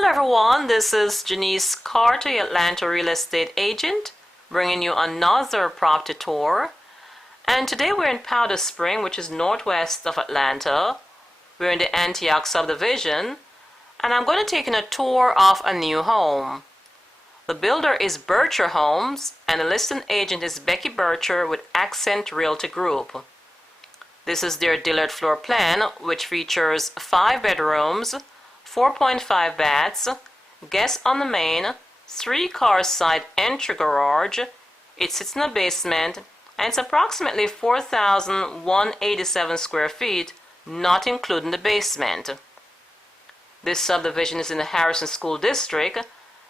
Hello everyone, this is Janice Carter, Atlanta real estate agent, bringing you another property tour. And today we're in Powder Spring, which is northwest of Atlanta. We're in the Antioch subdivision, and I'm going to take a tour of a new home. The builder is Bircher Homes, and the listing agent is Becky Bircher with Accent Realty Group. This is their deluxe floor plan, which features 5 bedrooms, 4.5 baths, guests on the main, 3-car side entry garage. It sits in a basement, and it's approximately 4,187 square feet, not including the basement. This subdivision is in the Harrison School District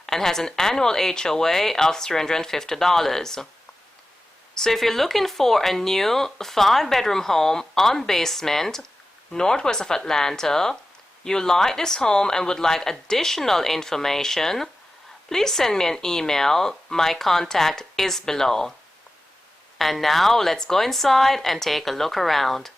and has an annual HOA of $350. So if you're looking for a new 5-bedroom home on basement, northwest of Atlanta, you like this home and would like additional information, please send me an email. My contact is below. And now let's go inside and take a look around.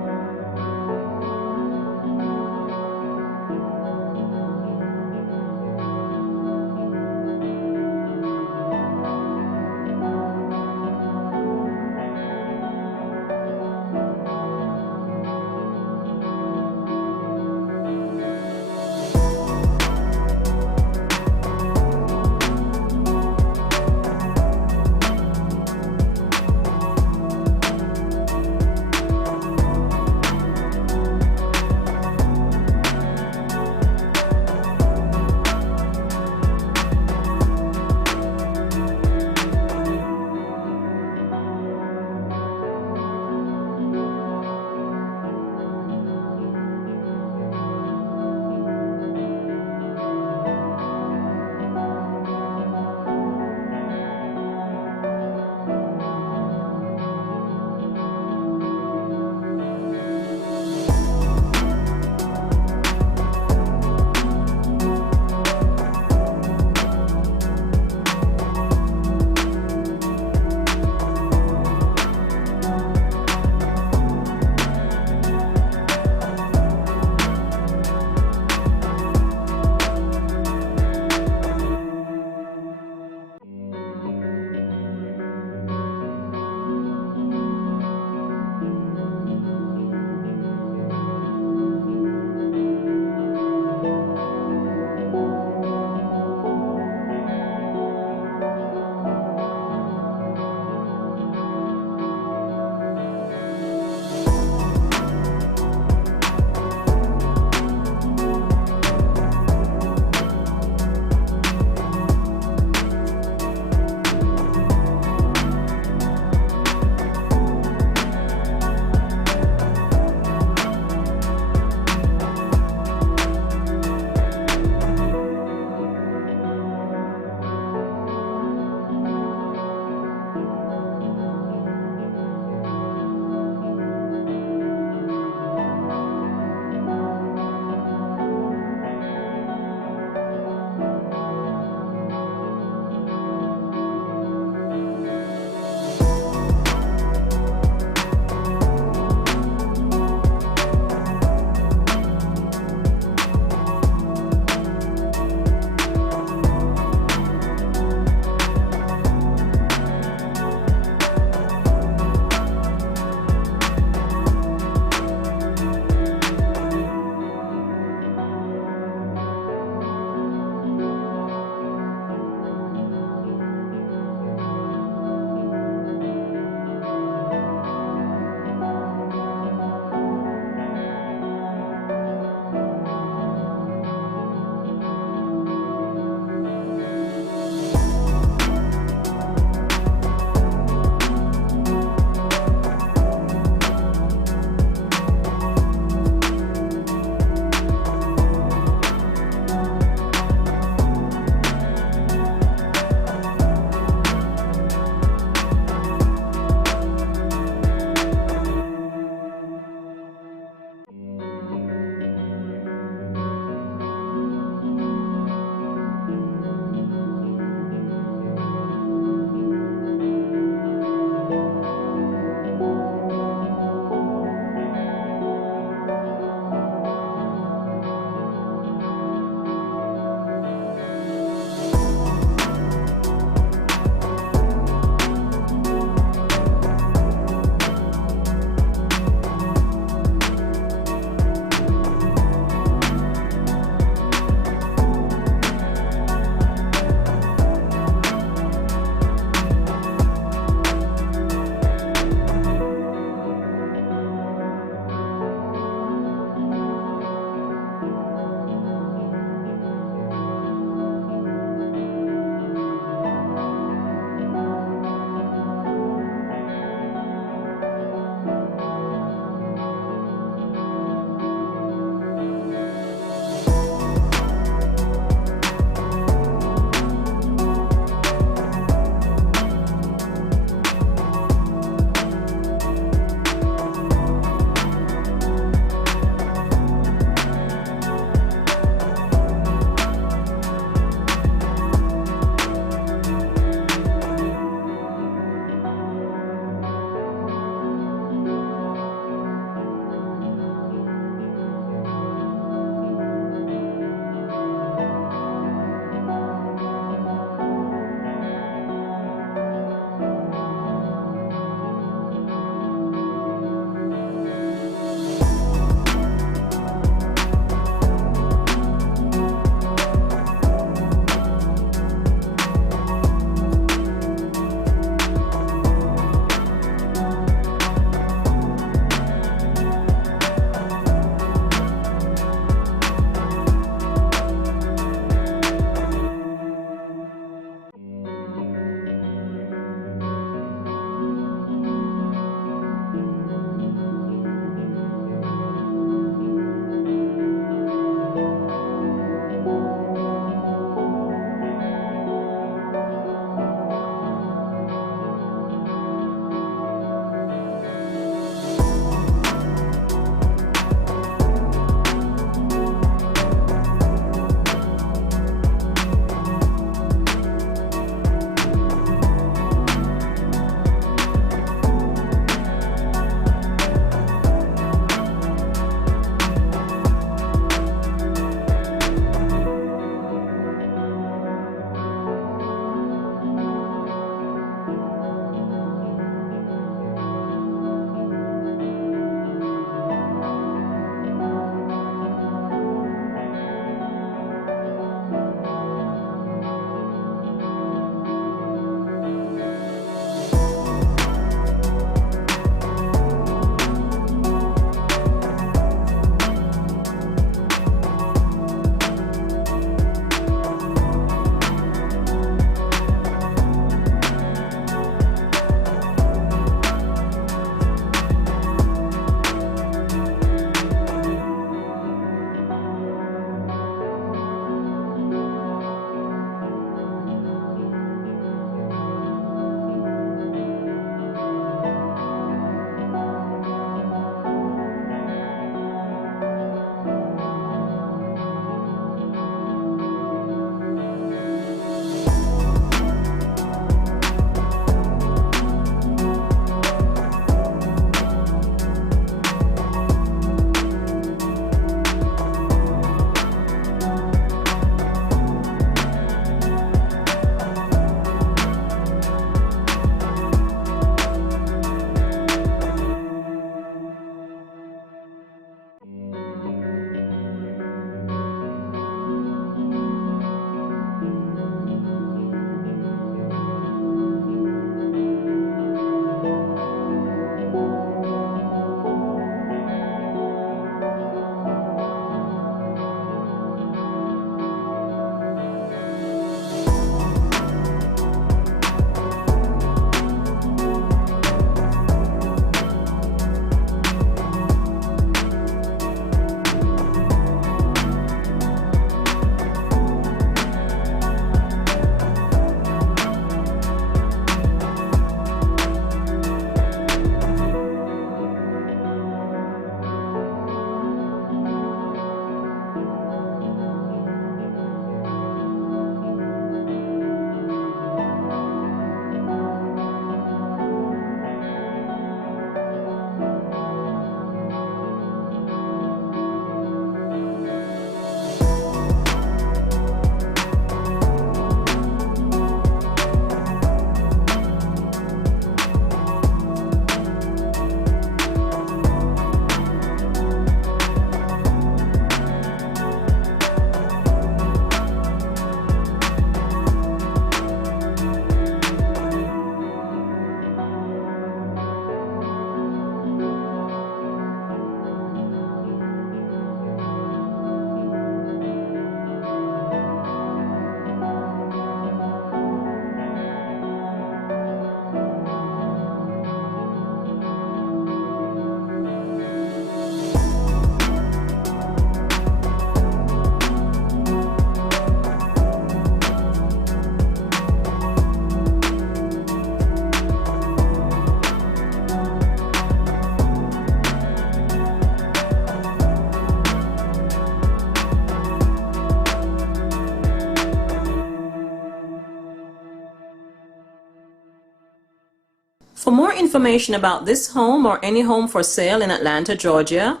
more information about this home or any home for sale in Atlanta, Georgia,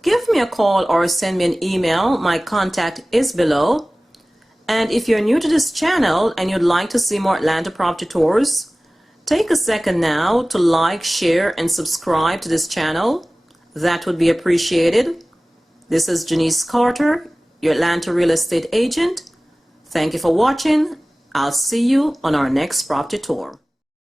give me a call or send me an email. My contact is below. And if you're new to this channel and you'd like to see more Atlanta property tours, take a second now to like, share, and subscribe to this channel. That would be appreciated. This is Janice Carter, your Atlanta real estate agent. Thank you for watching. I'll see you on our next property tour.